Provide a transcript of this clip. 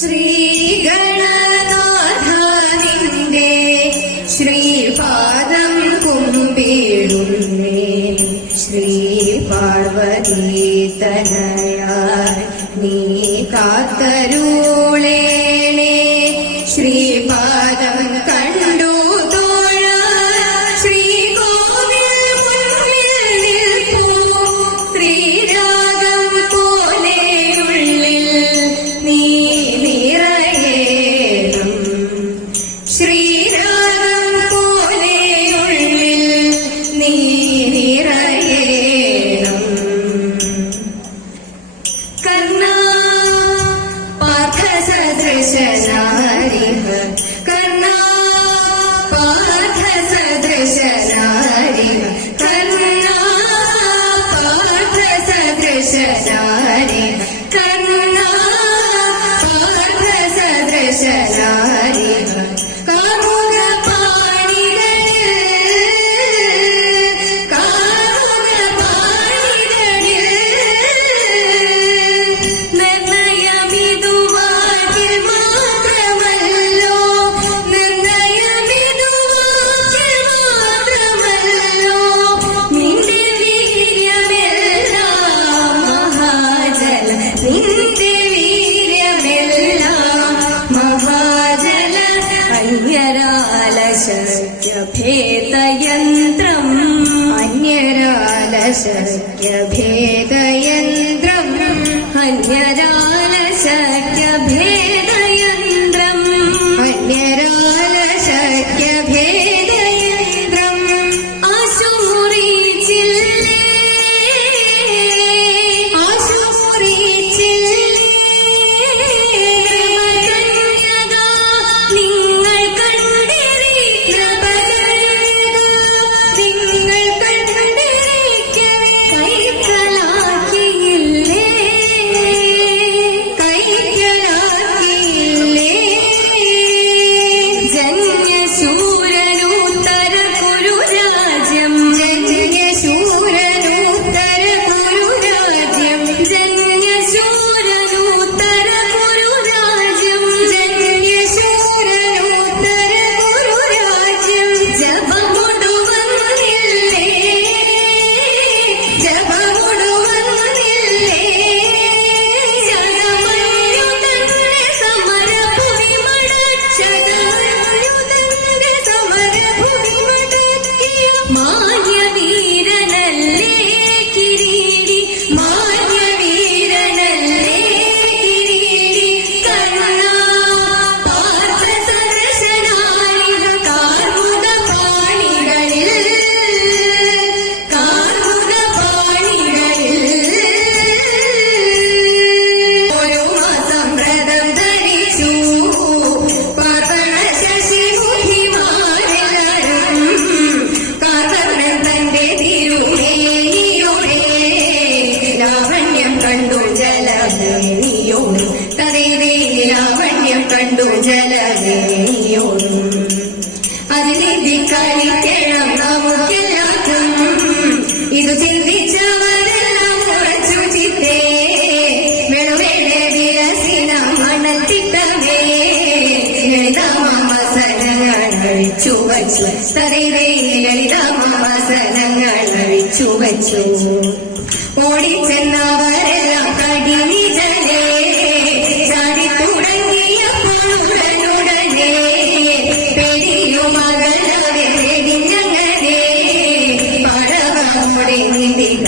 ശ്രീഗണനാഥാനിന്റെ ശ്രീപാദം കുമ്പിടുന്നേ. ശ്രീ പാർവതീ തനയായി നീ കാത്തരൂളേ ശ്രീപാദ യന്ത്രം. അന്യരാലശക്യഭേദയന്ത്രം അന്യരാ ലാവണ്യം കണ്ടു ജലവേണിയും അതിനിധി കളിക്കണം നമുക്കെല്ലാവർക്കും. ഇത് ചിന്തിച്ചവരെല്ലാം ഉറച്ചു ചിത്തേ. വെളുവേടെ വിലസിനം മണത്തിട്ടവേ ലളിതാമാസനങ്ങൾ അഴിച്ചു വച്ചു. തരേ ലളിതാമാസനങ്ങൾ അഴിച്ചു വച്ചു. ഓടിച്ചെന്നവ Amen.